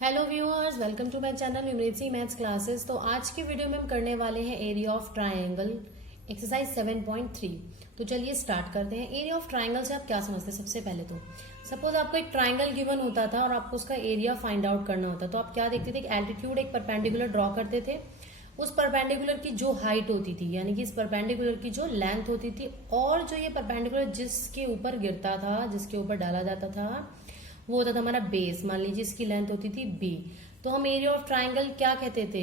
Hello viewers, welcome to my channel numeracy maths classes. तो आज की वीडियो में हम करने वाले हैं एरिया ऑफ ट्रायंगल एक्सरसाइज 7.3। तो चलिए स्टार्ट करते हैं। एरिया ऑफ ट्रायंगल से आप क्या समझते हैं? सबसे पहले तो सपोज आपको एक ट्रायंगल गिवन होता था और आपको उसका एरिया फाइंड आउट करना होता, तो आप क्या देखते थे? एक एल्टीट्यूड, एक परपेंडिकुलर ड्रॉ करते थे। उस परपेंडिकुलर की जो हाइट होती थी, यानी कि इस परपेंडिकुलर की जो लेंथ होती थी, और जो ये परपेंडिकुलर जिसके ऊपर गिरता था, जिसके ऊपर डाला जाता था, वो होता था हमारा बेस। मान लीजिए इसकी लेंथ होती थी बी, तो हम एरिया ऑफ ट्राइंगल क्या कहते थे?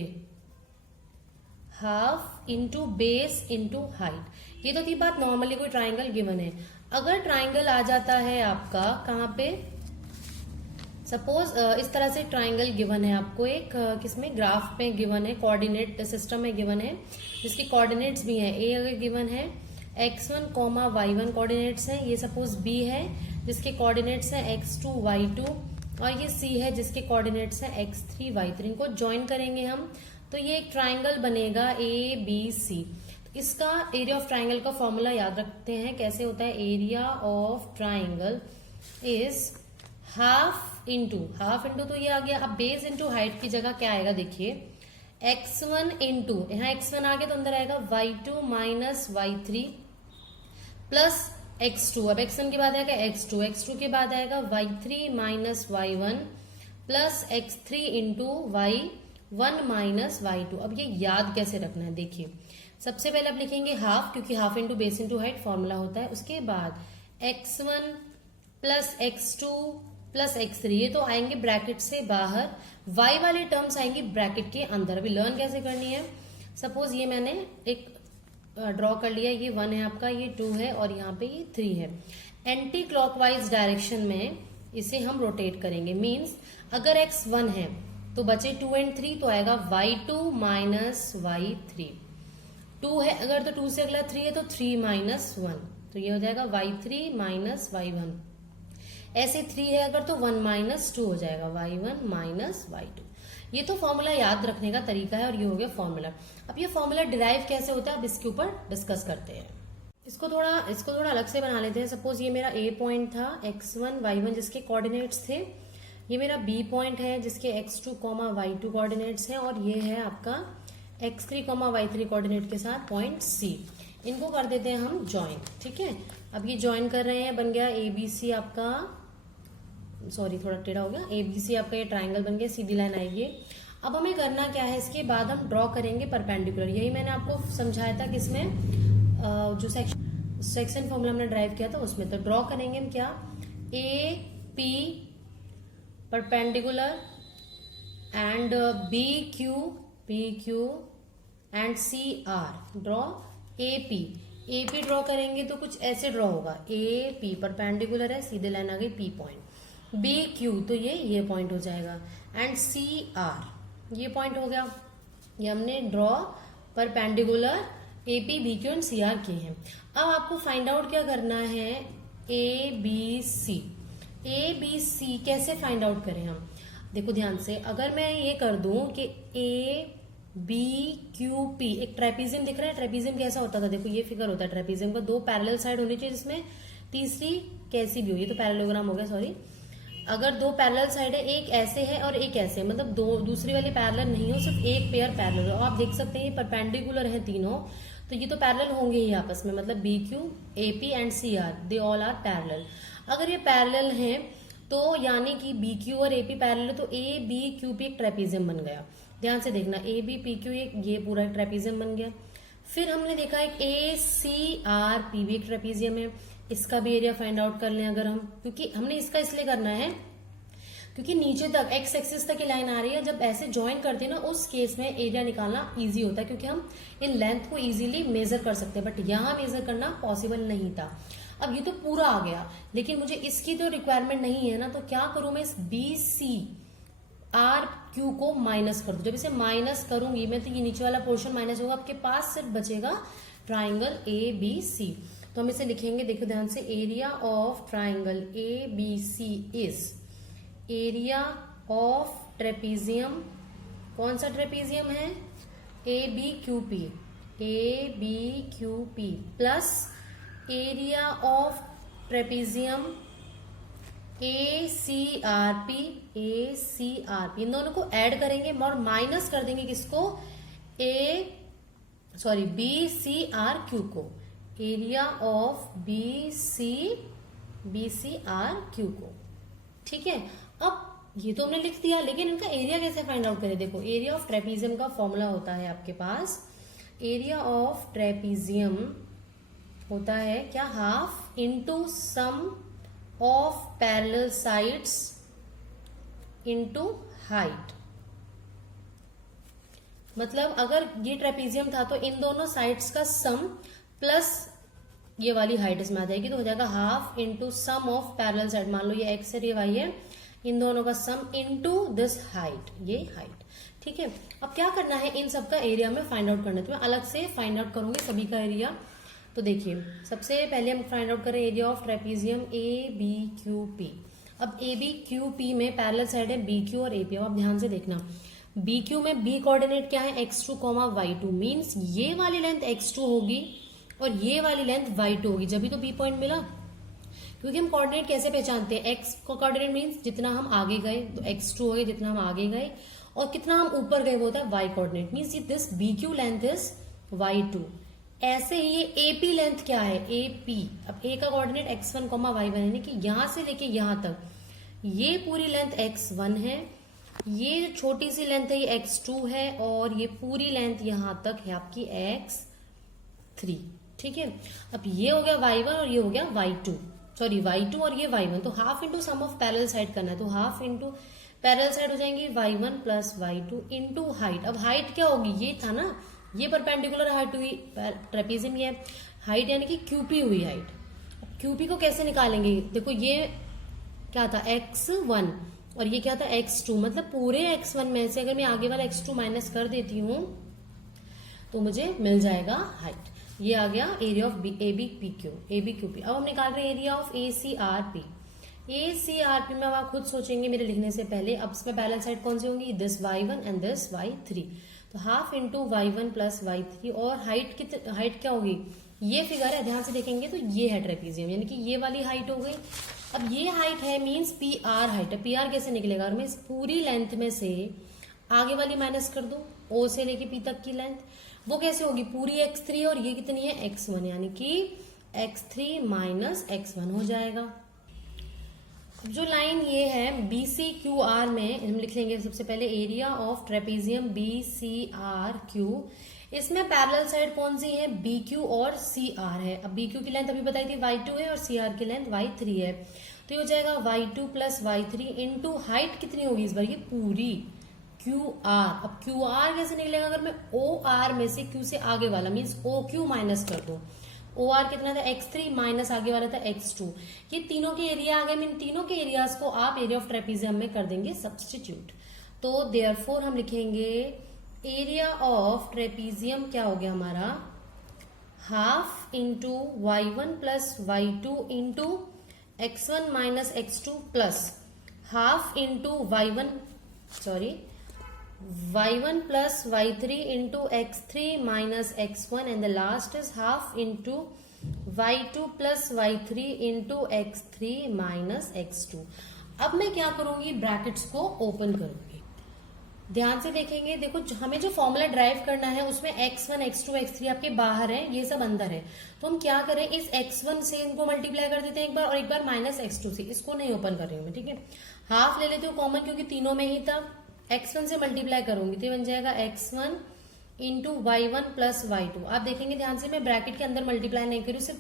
Half into base into height. ये तो थी बात नॉर्मली कोई ट्राइंगल गिवन है। अगर ट्राइंगल आ जाता है आपका कहाँ पे? सपोज इस तरह से ट्राइंगल गिवन है आपको, एक किसमें ग्राफ में गिवन है, कोऑर्डिनेट सिस्टम में गिवन है, जिसके कोऑर्डिनेट्स भी हैं। ए अगर गिवन है x1 कॉमा y1 कोऑर्डिनेट्स हैं, ये सपोज b है जिसके कोऑर्डिनेट्स हैं x2 y2, और ये c है जिसके कोऑर्डिनेट्स हैं x3 y3। इनको ज्वाइन करेंगे हम तो ये एक ट्राइंगल बनेगा ABC। तो इसका एरिया ऑफ ट्राइंगल का फॉर्मूला याद रखते हैं, कैसे होता है? Area of triangle is half into तो ये आ गया। अब बेस इंटू हाइट की जगह क्या आएगा? देखिए x1 इंटू, यहाँ x1 आ गया तो अंदर आएगा y2 minus y3 plus x2। अब x1 के बाद आएगा x2 के बाद आएगा y3 minus y1 plus x3 into y1 minus y2। अब ये याद कैसे रखना है? देखिए सबसे पहले आप लिखेंगे हाफ, क्योंकि half into base into height formula होता है। उसके बाद x1 plus x2 plus x3, ये तो आएंगे ब्रैकेट से बाहर, y वाली टर्म्स आएंगी ब्रैकेट के अंदर। अभी लर्न कैसे करनी है? सपोज ये मैंने एक ड्रॉ कर लिया, ये 1 है आपका, ये 2 है और यहाँ पे ये 3 है। एंटी क्लॉकवाइज डायरेक्शन में इसे हम रोटेट करेंगे। मीन्स अगर x 1 है तो बचे 2 एंड 3, तो आएगा y2 माइनस y3। 2 है अगर तो 2 से अगला 3 है तो 3 माइनस 1, तो ये हो जाएगा y3 माइनस y1। ऐसे 3 है अगर तो 1 माइनस 2 हो जाएगा y1 माइनस y2। ये तो फॉर्मूला याद रखने का तरीका है और ये हो गया फॉर्मूला। अब ये फॉर्मूला डिराइव कैसे होता है अब इसके ऊपर डिस्कस करते हैं। इसको थोड़ा अलग से बना लेते हैं। सपोज ये मेरा ए पॉइंट था, x1 y1 जिसके कोऑर्डिनेट्स थे। ये मेरा बी पॉइंट है जिसके x2 y2 कोऑर्डिनेट्स हैं, और ये है आपका x3 y3 कोऑर्डिनेट के साथ पॉइंट C। इनको कर देते हैं हम ज्वाइन। ठीक है, अब ये ज्वाइन कर रहे हैं, बन गया ABC आपका, सॉरी थोड़ा टेढ़ा हो गया, ABC आपका ये ट्राइंगल बन गया, सीधी लाइन आएगी। अब हमें करना क्या है? इसके बाद हम ड्रॉ करेंगे परपेंडिकुलर। यही मैंने आपको समझाया था किसमें, जो सेक्शन फॉर्मूला हमने ड्राइव किया था उसमें। तो ड्रॉ करेंगे हम क्या? AP perpendicular and PQ and CR। Draw AP draw करेंगे तो कुछ ऐसे ड्रॉ होगा। AP परपेंडिकुलर है, सीधे लाइन आ गई P पॉइंट। BQ तो ये पॉइंट हो जाएगा, एंड CR ये पॉइंट हो गया। ये हमने draw perpendicular AP BQ and CR किए हैं। अब आपको फाइंड आउट क्या करना है? ABC कैसे फाइंड आउट करें हम? देखो ध्यान से, अगर मैं ये कर दूं कि ABQP, एक ट्रेपीजियम दिख रहा है। ट्रेपीजियम कैसा होता था? देखो ये फिगर होता है ट्रेपीजियम का, 2 पैरेलल साइड होनी चाहिए जिसमें तीसरी कैसी भी हो। ये तो पैरेललोग्राम हो गया, सॉरी। अगर 2 पैरेलल साइड है, एक ऐसे है और एक ऐसे है, मतलब दूसरी वाली पैरेलल नहीं हो, सिर्फ एक पेयर पैरेलल हो। आप देख सकते हैं ये परपेंडिकुलर है तीनों, तो ये तो पैरेलल होंगे ही आपस में, मतलब BQ AP and CR they all are parallel. अगर ये पैरेलल हैं तो यानी कि BQ और AP पैरेलल, तो ABQP एक ट्रेपीजियम बन गया। ध्यान से देखना, ABPQ ये पूरा एक ट्रेपीजियम बन गया। फिर हमने देखा एक ACRP भी एक ट्रेपीजियम है। इसका भी एरिया फाइंड आउट कर लें अगर हम, क्योंकि हमने इसका इसलिए करना है क्योंकि नीचे तक x एक्सिस तक की लाइन आ रही है। जब ऐसे ज्वाइन करते हैं ना, उस केस में एरिया निकालना इजी होता है, क्योंकि हम इन लेंथ को इजीली मेजर कर सकते हैं। बट यहाँ मेजर करना पॉसिबल नहीं था। अब ये तो पूरा आ गया, लेकिन मुझे इसकी तो रिक्वायरमेंट नहीं है ना, तो क्या करूं मैं? इस BCRQ को माइनस कर दूं। जब इसे माइनस करूंगी मैं तो ये नीचे वाला पोर्शन माइनस होगा, आपके पास सिर्फ बचेगा ट्राइंगल ABC। तो हम इसे लिखेंगे, देखो ध्यान से, area of triangle ABC is area of trapezium. कौन सा ट्रेपीजियम है? ABQP plus area of trapezium ACRP, ACRP, इन दोनों को ऐड करेंगे और माइनस कर देंगे किसको, BCRQ को, एरिया ऑफ BCRQ को। ठीक है, अब ये तो हमने लिख दिया, लेकिन इनका एरिया कैसे फाइंड आउट करें। देखो, एरिया ऑफ ट्रेपीजियम का फॉर्मूला होता है आपके पास, एरिया ऑफ ट्रेपीजियम होता है क्या, half into sum of parallel sides into height. मतलब अगर ये ट्रेपीजियम था तो इन दोनों साइड्स का सम प्लस ये वाली हाइट इसमें आ जाएगी, तो हो जाएगा half into sum of parallel side. मान लो ये एक्स है, ये वाई है, इन दोनों का सम इंटू दिस हाइट, ये हाइट। ठीक है, अब क्या करना है, इन सब का एरिया में फाइंड आउट करना है। तो मैं अलग से फाइंड आउट करूंगी सभी का एरिया। तो देखिए, सबसे पहले हम फाइंड आउट करें एरिया ऑफ ट्रेपीजियम ABQP। अब ABQP में पैरेलल साइड है BQ और AP। अब आप ध्यान से देखना, BQ में B कोऑर्डिनेट क्या है, x2, y2, मीन्स ये वाली लेंथ x2 होगी और ये वाली लेंथ y2 होगी, जब भी तो B पॉइंट मिला। क्योंकि हम कोऑर्डिनेट कैसे पहचानते हैं, x को कोऑर्डिनेट मीन्स जितना हम आगे गए तो x2 हो गया, जितना हम आगे गए, और कितना हम ऊपर गए वो होता है y coordinate, means this BQ length is y2। ऐसे ही ये AP लेंथ क्या है, AP। अब A का कोऑर्डिनेट x1, y1, यानी कि यहां से लेके यहां तक ये पूरी लेंथ x1 है, ये जो छोटी सी लेंथ है ये x2 है, और ये पूरी लेंथ यहां तक है आपकी x3। ठीक है, अब ये हो गया y1 और ये हो गया y2 और ये y1। तो half into sum of parallel side करना है, तो हाफ इंटू पैरेलल साइड हो जाएंगी y1 plus y2 into height. अब हाइट क्या होगी, ये था ना, ये परपेंडिकुलर हाइट हुई ट्रेपीजियम, ये हाइट यानी कि QP हुई हाइट। अब QP को कैसे निकालेंगे, देखो ये क्या था x1 और ये क्या था x2, मतलब पूरे x1 में से अगर मैं आगे वाला x2 माइनस कर देती हूं तो मुझे मिल जाएगा हाइट। ये आ गया एरिया ऑफ ABQP। अब हम निकाल रहे हैं एरिया ऑफ ACRP। ACRP में अब आप खुद सोचेंगे मेरे लिखने से पहले, अब इसमें पैरेलल साइड कौन सी होंगी, this y1 and this y3। तो half into y1 plus y3, और हाइट क्या होगी, ये फिगर है, ध्यान से देखेंगे तो ये है ट्रेपीजियम, यानी कि ये वाली हाइट हो गई। अब ये हाइट है मींस PR हाइट है। PR कैसे निकलेगा, और मैं इस पूरी लेंथ में से आगे वाली माइनस कर दूं, O से लेके P तक की लेंथ, वो कैसे होगी, पूरी x3 और ये कितनी है x1, यानी कि x3 माइनस x1 हो जाएगा। अब जो लाइन ये है BCQR में हम लिख लेंगे सबसे पहले एरिया ऑफ ट्रेपीजियम BCRQ। इसमें पैरेलल साइड कौन सी है, BQ और CR है। अब BQ की लेंथ अभी बताई थी y2 है और CR की लेंथ y3 है, तो ये हो जाएगा y2 plus y3 into height कितनी होगी इस बार, ये पूरी QR। अब QR कैसे निकलेगा, अगर मैं OR में से Q से आगे वाला मीन्स OQ माइनस कर दूं, OR कितना था x3 माइनस आगे वाला था x2, ये तीनों के एरिया आ गए। इन तीनों के एरियाज को आप एरिया ऑफ ट्रेपीजियम में कर देंगे सब्स्टिट्यूट। तो देयरफॉर हम लिखेंगे एरिया ऑफ ट्रेपीजियम क्या हो गया हमारा, half into y1 plus y2 into x1 minus x2 plus half into y1 plus y3 into x3 minus x1 and the last is half into y2 plus y3 into x3 minus x2। अब मैं क्या करूंगी, brackets को open करूंगी। ध्यान से देखेंगे, देखो हमें जो फॉर्मूला ड्राइव करना है उसमें x1, x2, x3 आपके बाहर है, ये सब अंदर है। तो हम क्या करें, इस x1 से इनको मल्टीप्लाई कर देते हैं एक बार, और एक बार माइनस x2 से, इसको नहीं ओपन कर रही हूँ मैं। ठीक है, हाफ ले लेते हो कॉमन, क्योंकि तीनों में ही था। x1 से मल्टीप्लाई करूंगी तो बन जाएगा x1 into y1 plus y2। आप देखेंगे ध्यान से, मैं ब्रैकेट के अंदर मल्टीप्लाई नहीं करूँ, सिर्फ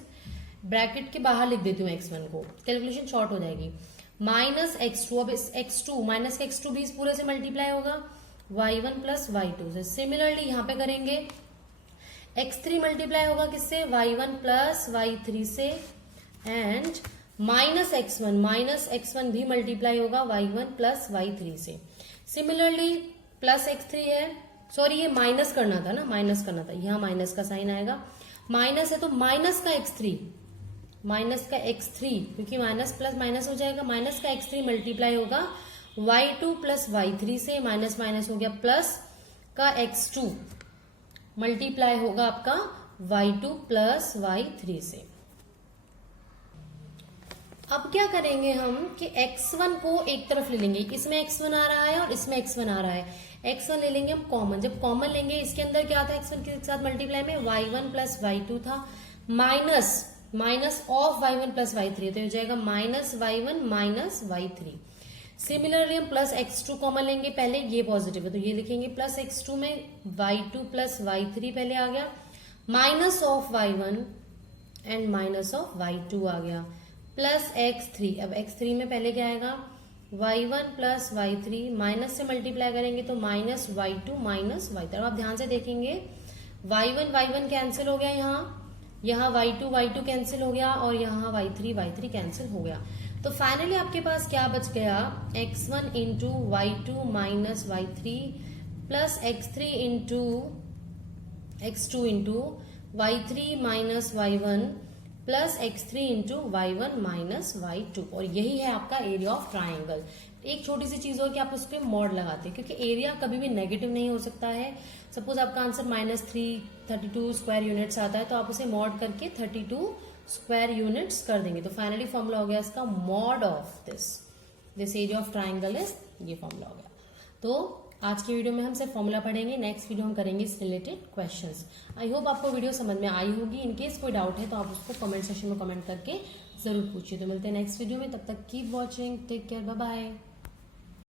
ब्रैकेट के बाहर लिख देती हूँ x1 को, कैलकुलेशन शॉर्ट हो जाएगी। माइनस x2, अब इस x2 माइनस x2 भी इस पूरे से मल्टीप्लाई होगा y1 प्लस y2 से। सिमिलरली यहाँ पे करेंगे, x3 मल्टीप्लाई होगा किससे, y1 प्लस y3 से, एंड माइनस x1 भी मल्टीप्लाई होगा y1 प्लस y3 से। सिमिलरली प्लस x3 है, सॉरी ये माइनस करना था ना, माइनस करना था, यहाँ माइनस का साइन आएगा, माइनस है तो माइनस का x3, क्योंकि माइनस प्लस माइनस हो जाएगा, माइनस का x3 मल्टीप्लाई होगा y2 प्लस y3 से, माइनस माइनस हो गया, प्लस का x2 मल्टीप्लाई होगा आपका y2 प्लस y3 से। अब क्या करेंगे हम कि x1 को एक तरफ ले लेंगे, इसमें x1 आ रहा है और इसमें x1 आ रहा है, x1 ले लेंगे हम कॉमन। जब कॉमन लेंगे इसके अंदर क्या था, x1 के साथ मल्टीप्लाई में y1 प्लस y2 था, minus of y1 plus y3, तो हो जाएगा minus y1 minus y3। Similarly हम प्लस x2 कॉमन लेंगे, पहले ये पॉजिटिव है तो ये लिखेंगे प्लस x2 में y2 प्लस y3 पहले आ गया, minus of y1 and minus of y2 आ गया, प्लस x3। अब x3 में पहले क्या आएगा, y1 प्लस y3, माइनस से मल्टीप्लाई करेंगे तो माइनस y2 माइनस y3। अब आप ध्यान से देखेंगे y1 कैंसिल हो गया, यहाँ y2 कैंसिल हो गया और यहाँ y3 कैंसिल हो गया। तो फाइनली आपके पास क्या बच गया, x1 into y2 minus y3 plus x2 into y3 minus y1 plus x3 into y1 minus y2। और यही है आपका एरिया ऑफ ट्राइंगल। एक छोटी सी चीज हो कि आप उस पर मॉड लगाते हैं, क्योंकि एरिया कभी भी नेगेटिव नहीं हो सकता है। सपोज आपका आंसर -332 स्क्वायर यूनिट्स आता है तो आप उसे मॉड करके 32 स्क्वायर यूनिट्स कर देंगे। तो फाइनली फॉर्मूला हो गया इसका mod of this area of triangle is, ये फॉर्मूला हो गया। तो आज की वीडियो में हम सिर्फ फॉर्मूला पढ़ेंगे, नेक्स्ट वीडियो हम करेंगे इस रिलेटेड क्वेश्चंस। आई होप आपको वीडियो समझ में आई होगी। इन केस कोई डाउट है तो आप उसको कमेंट सेक्शन में कमेंट करके जरूर पूछिए। तो मिलते हैं नेक्स्ट वीडियो में, तब तक keep watching, take care, bye bye.